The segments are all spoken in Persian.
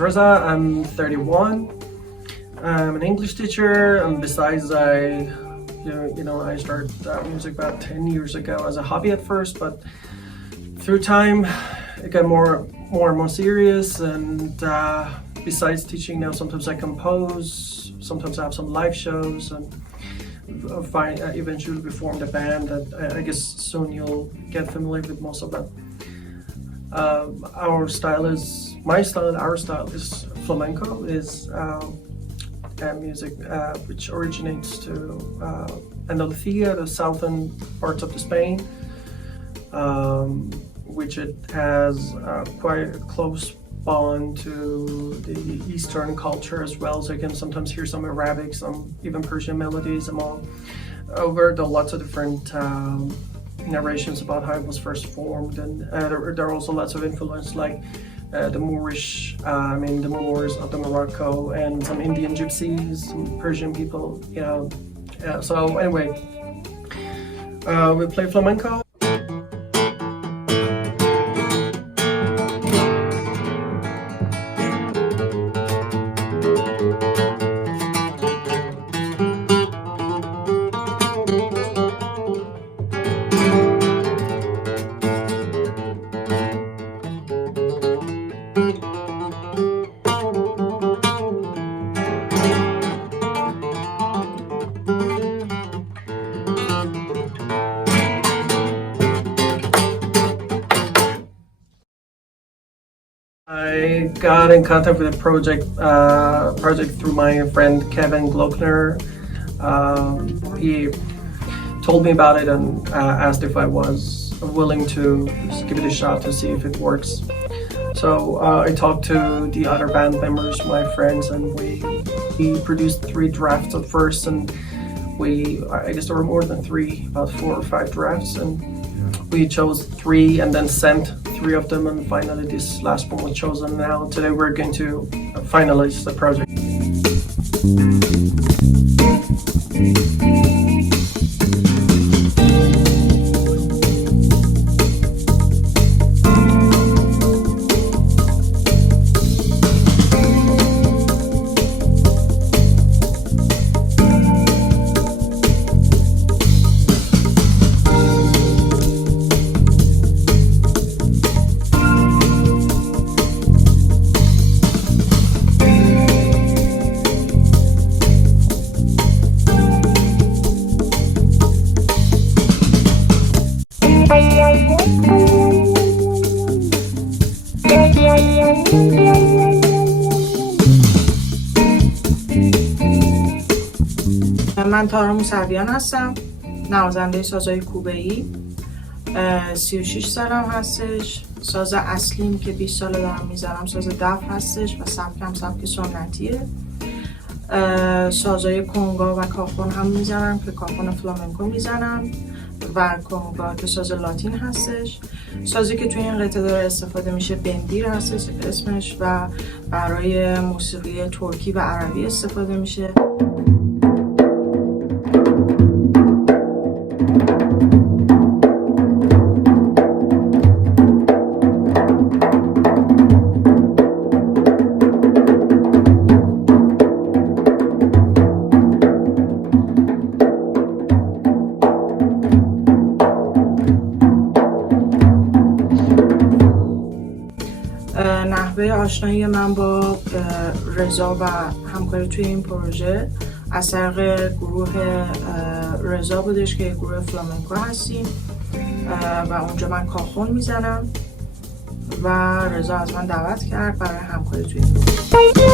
Reza, I'm 31. I'm an English teacher, and besides, I started music about 10 years ago as a hobby at first, but through time, it got more and more serious. And besides teaching now, sometimes I compose, sometimes I have some live shows, and eventually we formed a band that I guess soon you'll get familiar with most of them. Our style is flamenco, is music which originates to Andalusia, the southern parts of Spain, which it has quite a close bond to the Eastern culture as well. So you can sometimes hear some Arabic, some even Persian melodies among over the lots of different narrations about how it was first formed, and there are also lots of influence like the Moorish, the Moors of the Morocco, and some Indian gypsies, some Persian people, so anyway, we play flamenco. I got in contact with the project through my friend Kevin Glockner. He told me about it and asked if I was willing to just give it a shot to see if it works. So I talked to the other band members, my friends, and we produced 3 drafts at first, and I guess there were more than 3, about 4 or 5 drafts, and we chose 3 and then sent 3 of them, and finally this last one was chosen. Now today we're going to finalize the project. من تارا موسویان هستم، نوازنده سازهای کوبه‌ای. 36 سالم هستش. ساز اصلیم که 20 ساله دارم میزنم ساز دف هستش و سبکم سبک سنتیه. سازهای کنگا و کاخون هم میزنم که کاخون فلامنکو میزنم و کنگا که ساز لاتین هستش. سازی که توی این قطعه داره استفاده میشه بندیر هستش اسمش و برای موسیقی ترکی و عربی استفاده میشه. نحوه آشنایی من با رضا و همکاری توی این پروژه از طریق گروه رضا بودش که گروه فلامنکو هستیم و اونجا من کاخون میزنم و رضا از من دعوت کرد برای همکاری توی این پروژه.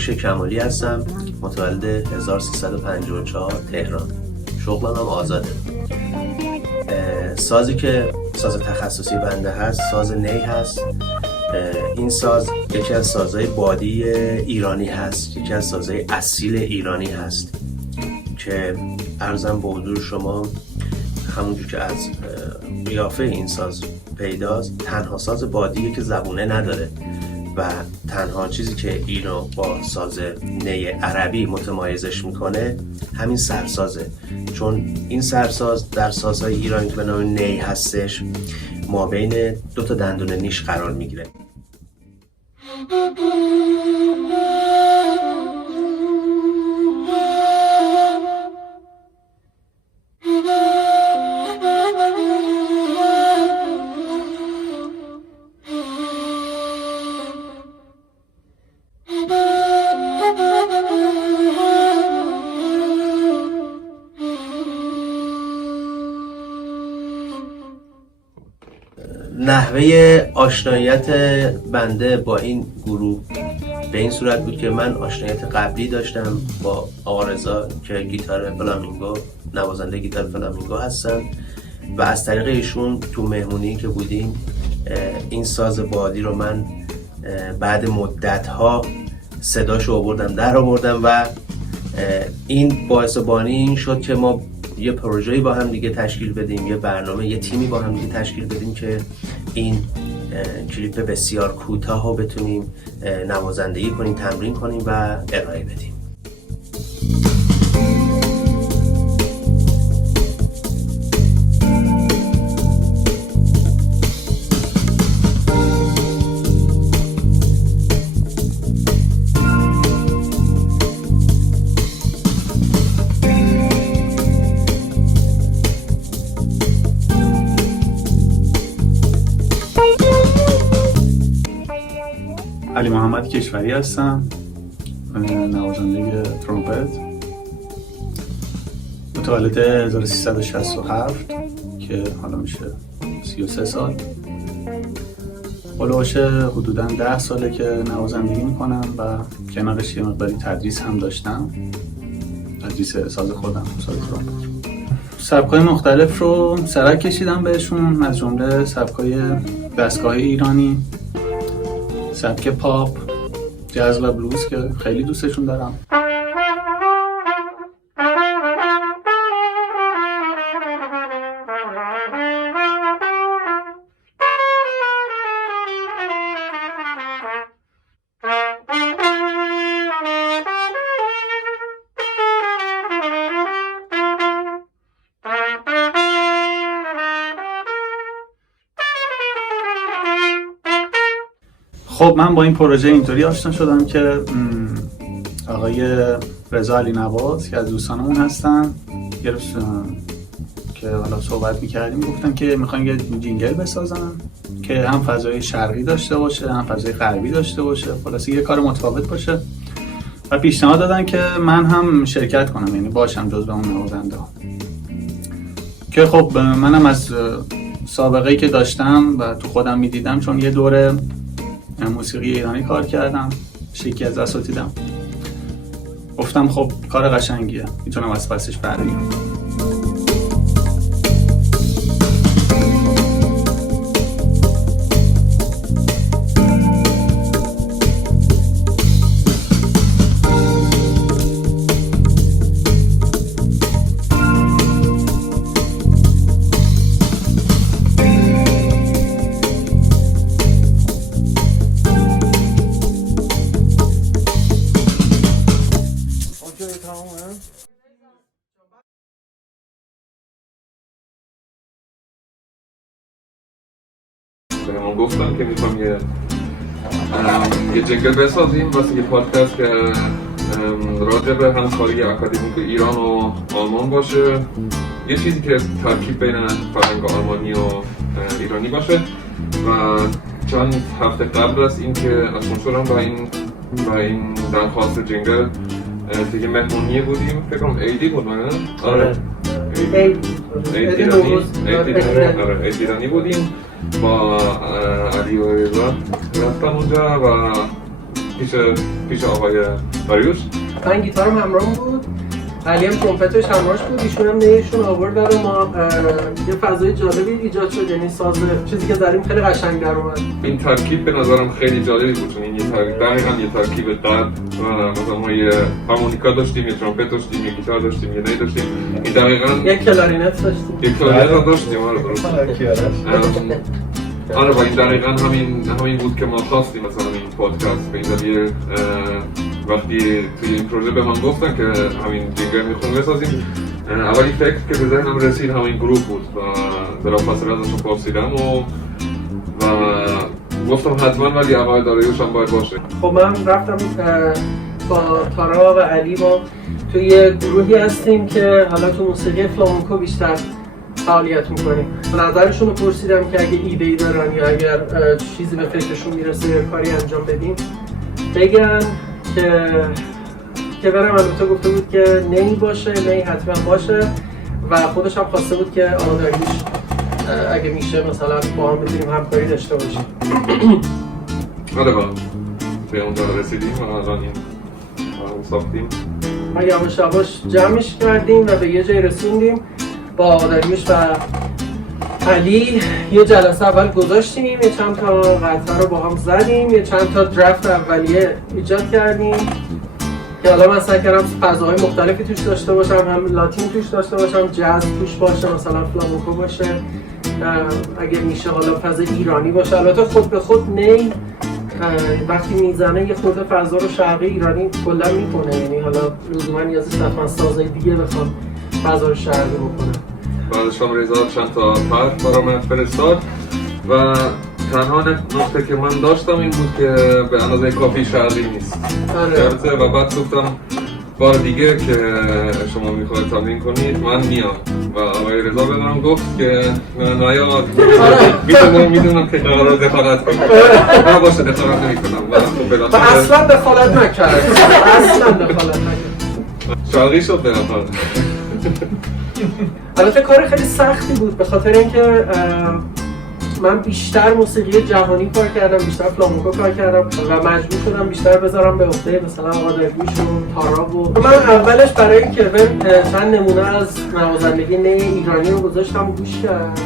داریوش کمالی هستم، متولد 1354 تهران. شغلم هم آزاده. سازی که ساز تخصصی بنده هست ساز نی هست. این ساز یکی از سازهای بادی ایرانی هست، یکی از سازهای اصیل ایرانی هست که عرضم به حضور شما همونجور که از قیافه این ساز پیداست، تنها ساز بادیه که زبونه نداره و تنها چیزی که اینو با ساز نی عربی متمایزش میکنه همین سرسازه، چون این سرساز در سازهای ایرانی که به نام نی هستش ما بین دو تا دندون نیش قرار میگیره. نحوه آشناییت بنده با این گروه به این صورت بود که من آشناییت قبلی داشتم با آقا رضا که گیتار فلامینگو، نوازنده گیتار فلامینگو هستن و از طریق ایشون تو مهمونی که بودیم این ساز بادی رو من بعد مدت‌ها صداشو آوردم و این باعث بانی این شد که ما یه پروژه‌ای با هم دیگه تشکیل بدیم، یه برنامه، یه تیمی با هم دیگه تشکیل بدیم که این کلیپ بسیار کوتاه رو بتونیم نوازندگی کنیم، تمرین کنیم و ارائه بدیم. علی محمد کشوری هستم، نوازنده ترومپت، متولد 1367 که حالا میشه 33 سال. هلوش حدوداً 10 ساله که نوازندگی میکنم و کنارش یه مقداری تدریس هم داشتم، تدریس ساز خودم، ساز ترومپت. سبک‌های مختلف رو سرک کشیدم بهشون، از جمله سبک‌های دستگاه ایرانی، سبک پاپ، جاز و بلوز که خیلی دوستشون دارم. خب من با این پروژه اینطوری آشنا شدم که آقای رضا علی نواز که از دوستانمون هستن یه روز که حالا صحبت میکردیم گفتن که میخوایم یه جینگل بسازن که هم فضای شرقی داشته باشه هم فضای غربی داشته باشه، خلاصه یه کار متفاوت باشه و پیشنهاد دادن که من هم شرکت کنم، یعنی باشم جزو اون نوازنده ها. که خب منم از سابقه‌ای که داشتم و تو خودم میدیدم، چون یه دوره موسیقی ایرانی کار کردم، شکی از اساتیدم، گفتم خب کار قشنگیه، میتونم از پسش برمیام. بهمون گفتن که میخوام یه جنگل بسازیم واسه یه پادکست که راجع به همکاری اکادمیک ایران و آلمان باشه، یه چیزی که ترکیب بین فرهنگ آلمانی و ایرانی باشه. و چند هفته قبل از اینکه اصلا شدم با این درخواست جنگل دیگه مهمونی بودیم، فکر کنم ایدی بود نه؟ آره ایرانی بودیم با علی و رضا، رفتم اونجا و پیش آقای داریوش. من گیتارم همراهم بود، علی هم ترومپتش همراهش بود، ایشون هم نیشون آوردن و ما یه فضای جالبی ایجاد شد. یعنی ساز چیزی که زدیم خیلی قشنگ در اومد. این ترکیب به نظرم خیلی جالبی بود، چون این دقیقاً یه ترکیب قد و مثلا ما یه هارمونیکا داشتیم، یه ترومپت داشتیم، یه گیتار داشتیم، یه نی داشتیم. این دقیقاً یک کلارینت داشتیم. یک کلارینت داشتیم. آره درست. آره و این دقیقاً همین بود که ما خواستیم مثلا این پادکست. به این دلیل وقتی توی این پروژه به من گفتن که همین جینگل میخوایم بسازیم، اولی فکر که به ذهنم رسید همین گروه بود و بلافاصله ازشون پرسیدم و گفتم حتما ولی آقای داریوش هم باید باشه. خب من رفتم با تارا و علی با توی گروهی هستیم که حالا تو موسیقی فلامنکو بیشتر فعالیت میکنیم. نظرشون رو پرسیدم که اگه ایده‌ای دارن یا اگر چیزی به فکرشون میرسه یا کاری انجام بدیم بگن که برم. البته گفته بود که نی باشه، نی حتما باشه و خودش هم خواسته بود که آقا داریوش اگه میشه مثلا با هم بتونیم همکاری داشته باشیم. آره با به اونجا رسیدیم و الان این ساختیم. ما یواش یواش جمعش کردیم و به یه جای رسوندیم. با داریوش و علی یه جلسه اول گذاشتیم، یه چند تا قطعه رو با هم زدیم، یه چند تا درفت اولیه ایجاد کردیم که حالا من سعی کردم فضاهای مختلفی توش داشته باشم، هم لاتین توش داشته باشم، جاز توش باشه، مثلا فلامنکو باشه، اگه میشه حالا فضا ایرانی باشه. البته خود به خود نی وقتی میزنه یه خود فضا رو شرقی ایرانی کلا میکنه، یعنی حالا لزوما نیازی حتما سازای دیگه بخوام فضا رو شرقی بکنه. بعدش هم رضا چند تا حرف برای من فرستاد و تنها نقطه که من داشتم این بود که به اندازه کافی شرقی نیست. آره. و بعد گفتم بار دیگه که شما میخواید تمرین کنید من میام و آقای رضا به من گفت که نیا میدونم که قرار دخالت کنم. نه باشه دخالت نمی کنم و اصلا دخالت نکرد. اصلا دخالت نکرد. شرقی شد به نفر. البته کار خیلی سختی بود به خاطر اینکه من بیشتر موسیقی جهانی کار کردم، بیشتر فلامنکو کار کردم و مجبور شدم بیشتر بذارم به عهده مثلا آقا داریوش و تارا و من اولش برای کوین چند نمونه از نوازندگی نی ایرانی رو گذاشتم گوش کرد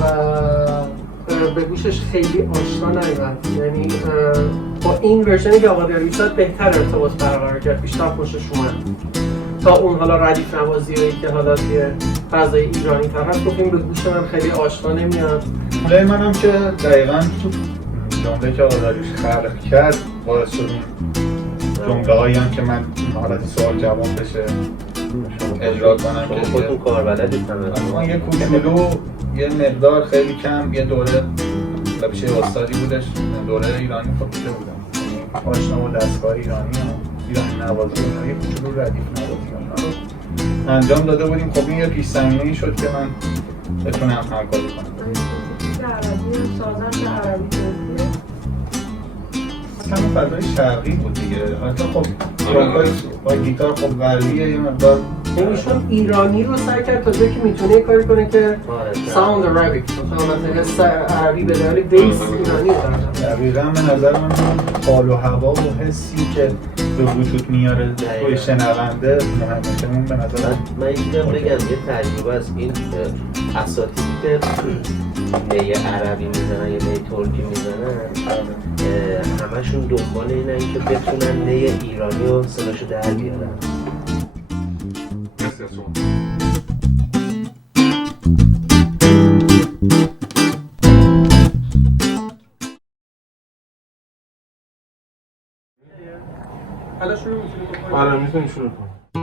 و به گوشش خیلی آشنا نیومد. یعنی با این ورژنی که آقا داریوش داد بهتر ارتباط برقرار کرد، بیشتر خوشش اومد تا اون حالا ردیف نوازیایی که حالا توی فضای ایرانی تر هست. گفتیم به گوش من خیلی آشنا نمیاد. حالا منم که دقیقاً تو جمله که آقا داریوش خلق کرد باعث شد این جمله‌هایی هم که من حالت سوال جواب بشه اجرا کنم که خودتون کار بلدید ما یه کوچولو یه مقدار خیلی کم یه دوره پیش استادی بودش، دوره ایرانی خوابیده بودم، آشنا و دستگاه ایرانی نوازی یه کوچولو ردیف نوازی رو انجام داده بودیم. خب این یه پیش زمینه‌ای شد که من بتونم همکاری کنم. عربی سازن عربی همون فضای شرقی بود دیگه. حتی خب با گیتار خب غربیه یه مقدار. ایشون ایرانی رو سعی کرد تا جایی که میتونه کاری کنه که ساوند عربی مثلا عربی به دلیل بیس ایرانی داره. دقیقاً به نظر من حال و هوا و حسی که به وجود میاره توی شنونده مهمشه. اون به نظر من اینجا بگم یه تجربه از این اساتیدی که نی عربی میزنن یا نی ترکی میزنن همشون دنبال اینن که بتونن نی ایرانی رو صداشو در بیارن. مرسی از شما. حالا شروع می‌کنیم. آره میتونیم شروع کنیم.